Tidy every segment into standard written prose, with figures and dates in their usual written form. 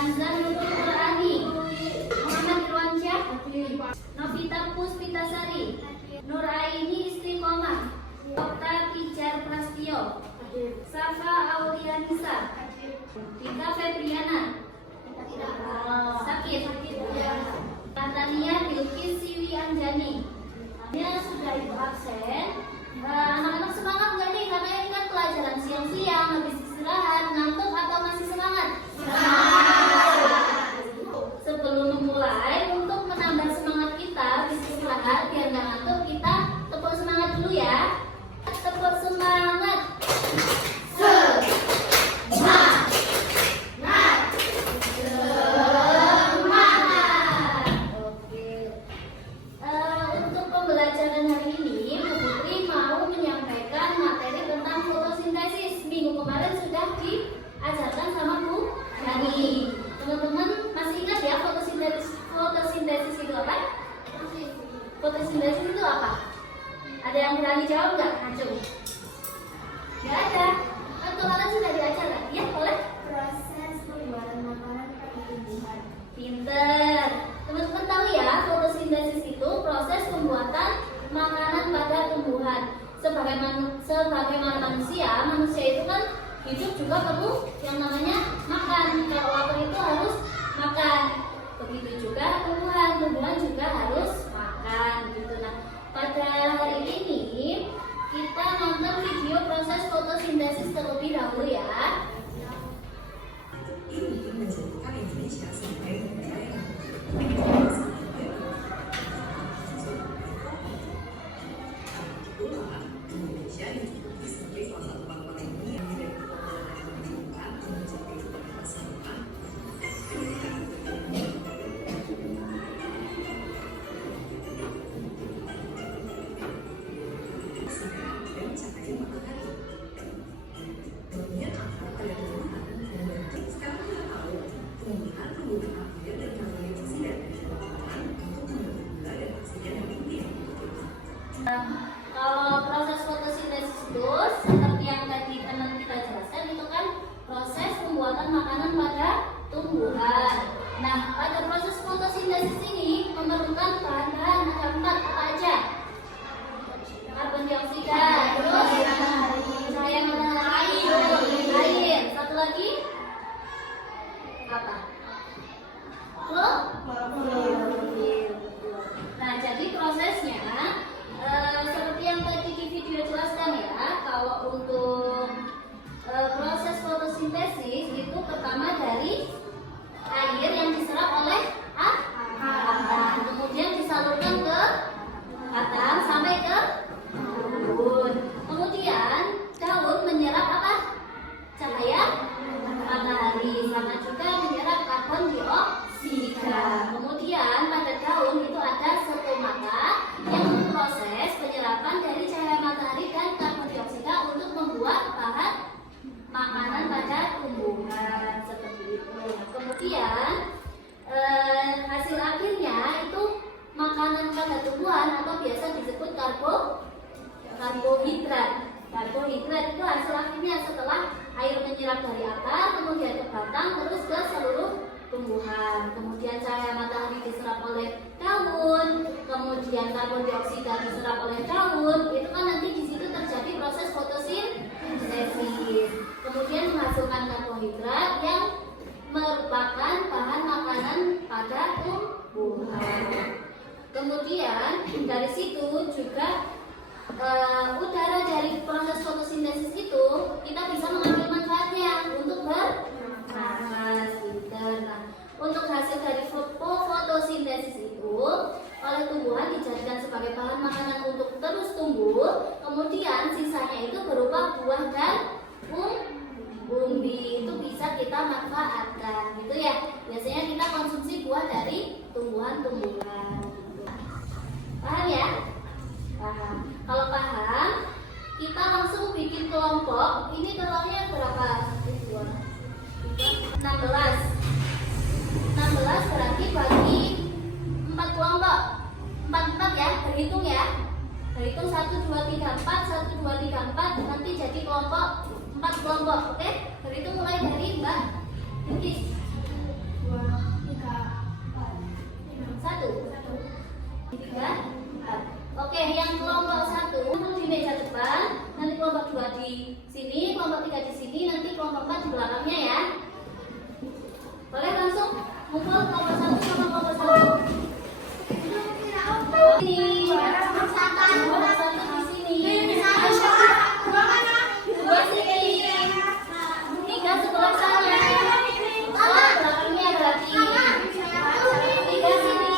Kanzan Nurul Qurani, Muhammad Irwansyah, Novita Puspitasari, Nur Aini Istiqomah, Okta Pijar Prastio, Safa Aulianisa, Tika Febriana, sakit, Natania Bilkis Siwi Anjani. Ini sudah ibu absen. Anak-anak semangat nggak nih? Karena ini kan pelajaran siang-siang, habis istirahat, ngantuk atau masih semangat? Sebelum memulai, untuk menambah semangat kita habis istirahat biar nggak ngantuk, kita tepuk semangat dulu ya. Tepuk semangat. Untuk pembelajaran hari ini, Bu Putri mau menyampaikan materi tentang fotosintesis. Minggu kemarin sudah diajarkan sama Bu Hani. Teman-teman masih ingat ya fotosintesis itu apa? Fotosintesis itu apa? Ada yang berani jawab nggak? Acung? Nggak ada. Kan kemarin sudah diajarkan. Ya, boleh? Proses pembuatan makanan pada tumbuhan. Pinter. Teman-teman tahu ya, fotosintesis itu proses pembuatan makanan pada tumbuhan. Sebagaimana manusia itu kan hidup juga perlu yang namanya makan. Kalau lapar itu harus makan. Begitu juga tumbuhan juga harus makan gitu. Nah, pada hari ini kita nonton video proses fotosintesis terlebih dahulu ya. Ini menjadikan Indonesia sebagai negara yang Indonesia diikuti sebagai salah satu bangsa dunia yang menunjukkan mencapai keberhasilan. Kalau proses fotosintesis itu seperti yang tadi teman kita jelaskan, itu kan proses pembuatan makanan pada tumbuhan. Nah, pada proses fotosintesis ini memerlukan bahan-bahan ada 4 apa aja? Karbon dioksida, terus cahaya matahari, air, satu lagi apa? Klorofil. Nah, jadi prosesnya seperti yang tadi di video jelaskan ya. Kalau untuk proses fotosintesis itu pertama dari air yang diserap oleh batang, kemudian disalurkan ke batang sampai ke daun. Kemudian daun menyerap apa? Cahaya matahari, sama juga menyerap karbon dioksida. Kemudian pada daun itu ada stomata yang memproses penyerapan dari cahaya matahari dan karbon dioksida untuk membuat bahan makanan pada tumbuhan seperti itu. Nah, kemudian hasil akhirnya itu makanan pada tumbuhan atau biasa disebut karbohidrat. Karbohidrat itu hasil akhirnya setelah air menyerap dari akar, kemudian ke batang, terus ke seluruh tumbuhan. Kemudian cahaya matahari diserap oleh daun, kemudian karbon dioksida diserap oleh daun. Itu kan nanti di situ terjadi proses fotosintesis. Kemudian menghasilkan karbohidrat yang merupakan bahan makanan pada tumbuhan. Kemudian dari situ juga udara dari proses fotosintesis itu kita bisa mengambil manfaatnya untuk bernafas. Nah, untuk hasil dari fotosintesis itu oleh tumbuhan dijadikan sebagai bahan makanan untuk terus tumbuh. Kemudian sisanya itu berupa buah dan umbi, itu bisa kita manfaatkan gitu ya. Biasanya kita konsumsi buah dari tumbuhan-tumbuhan gitu. Paham ya? Paham. Kalau paham, kita langsung bikin kelompok. Ini telurnya berapa? 16 berarti bagi 4 kelompok. 4 ya, berhitung ya. Berhitung 1, 2, 3, 4, 1, 2, 3, 4. Nanti jadi kelompok 4 kelompok, oke? Berhitung mulai dari Mbak Bukis. Satu, tiga, empat. Oke, yang kelompok satu di meja depan, nanti kelompok dua di sini, kelompok tiga di sini, nanti kelompok empat di belakangnya ya. Boleh langsung ngumpul kelompok satu sama kelompok satu. Ini kelompok satu di sini. Dua sini. Tiga sebelah sana. Oh, belakangnya berarti. Tiga sini.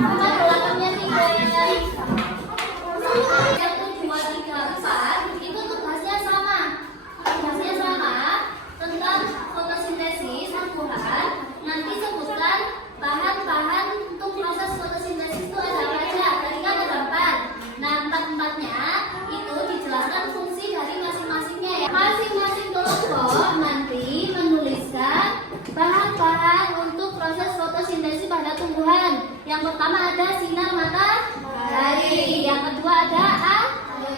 Empat belakangnya tiga. Satu, dua, tiga, empat. Itu tugasnya sama. Tugasnya sama tentang fotosintesis tumbuhan. Nanti sebutkan bahan-bahan untuk proses fotosintesis itu ada apa aja. Tadi kan ada empat. Nah, empat-empatnya itu dijelaskan fungsi dari masing-masingnya ya. Masing-masing kelompok nanti menuliskan bahan-bahan untuk proses fotosintesis pada tumbuhan. Yang pertama ada sinar matahari, yang kedua ada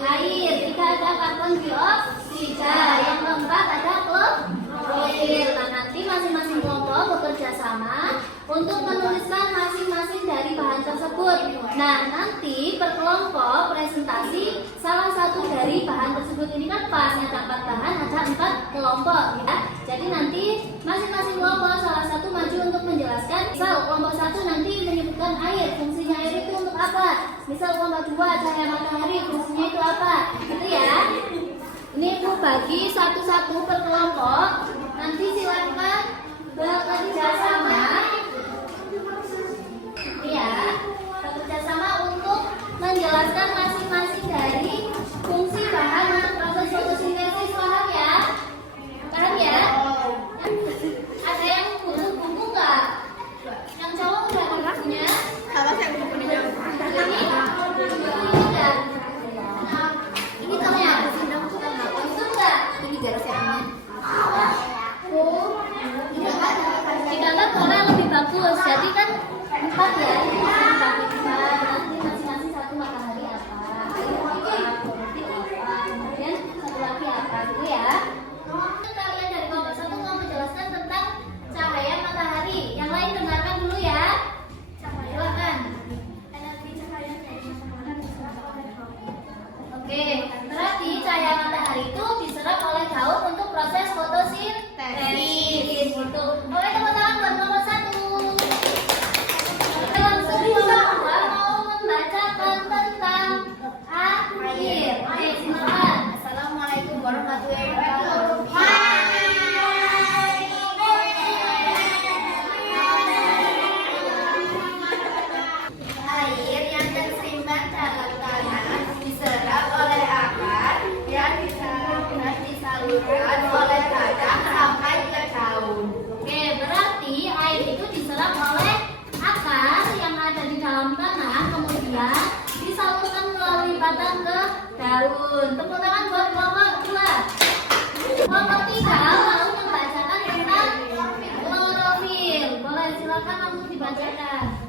air, tiga ada karbon dioksida, yang keempat ada klorofil. Nah, nanti masing-masing kelompok bekerja sama untuk menuliskan masing-masing dari bahan tersebut. Nah, nanti per kelompok presentasi salah satu dari bahan tersebut. Ini kan pas ada 4 bahan, ada 4 kelompok ya. Jadi nanti masing-masing kelompok salah satu maju untuk menjelaskan. Misal kelompok satu nanti menyebutkan air, fungsinya air itu untuk apa? Misal kelompok dua cahaya matahari, fungsinya itu apa? Gitu ya. Ini aku bagi satu-satu per kelompok. Nanti silakan bekerja sama. Ya, bekerja sama untuk menjelaskan masing-masing dari fungsi bahan untuk proses fotosintesis. Paham ya? Paham ya? Ada yang butuh buku nggak? Yang cowok udah ada bukunya? Ini enggak? Ini kamu ya? Itu enggak? Ini garisnya. Di gambar boleh lebih bagus. Jadi kan 4 ya. Ini bagi 4. Nanti masing-masing satu matahari apa? Air apa? Politik apa? Kemudian satu lagi apa? Gitu ya. Kalian dari kelompok satu mau menjelaskan tentang cahaya matahari. Yang lain dengarkan dulu ya. Silakan. Oke, berarti cahaya matahari itu diserap oleh daun untuk proses fotosintesis. Gitu. Oke, tepuk tangan buat nomor 1. Langsung nomor 2 mau membacakan tentang air. Oke, silakan. Assalamualaikum warahmatullahi wabarakatuh. Air yang tersimpan dalam tanah diserap oleh akar yang disalurkan oleh batang sampai ke daun. Oke, berarti air itu diserap oleh akar yang ada di dalam tanah, kemudian disalurkan melalui batang ke daun. Tepuk tangan buat kelompok 2. Kelompok 3 mau membacakan tentang klorofil. Boleh silakan langsung dibacakan.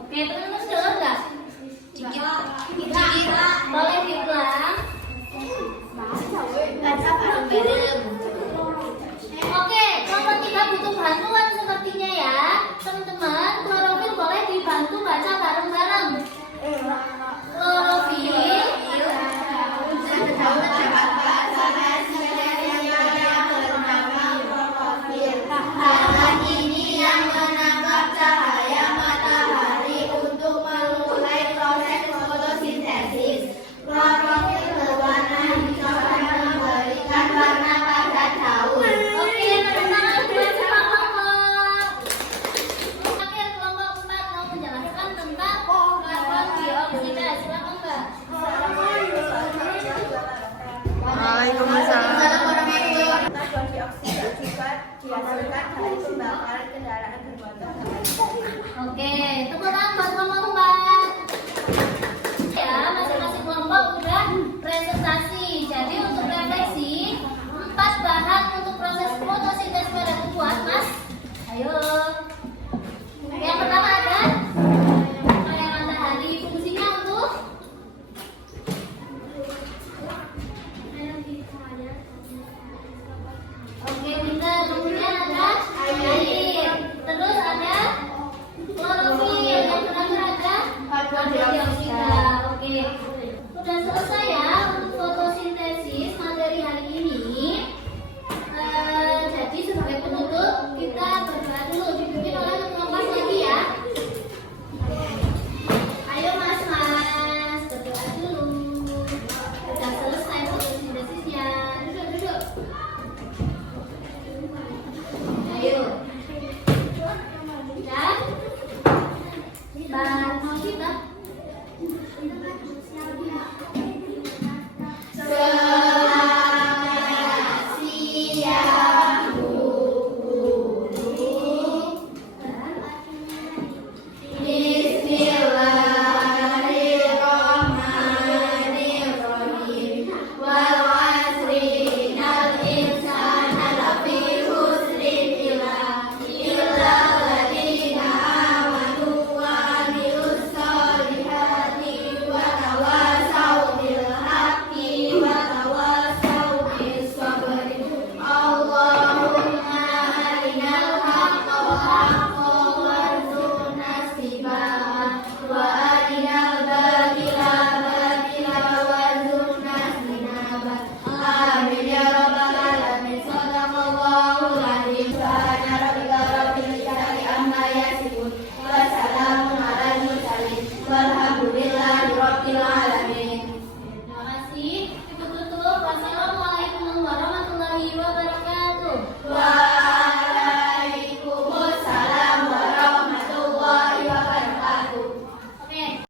Oke, teman-teman sudah dengar nggak? Boleh diulang. Oke, kelompok 3 butuh bantuan sepertinya ya.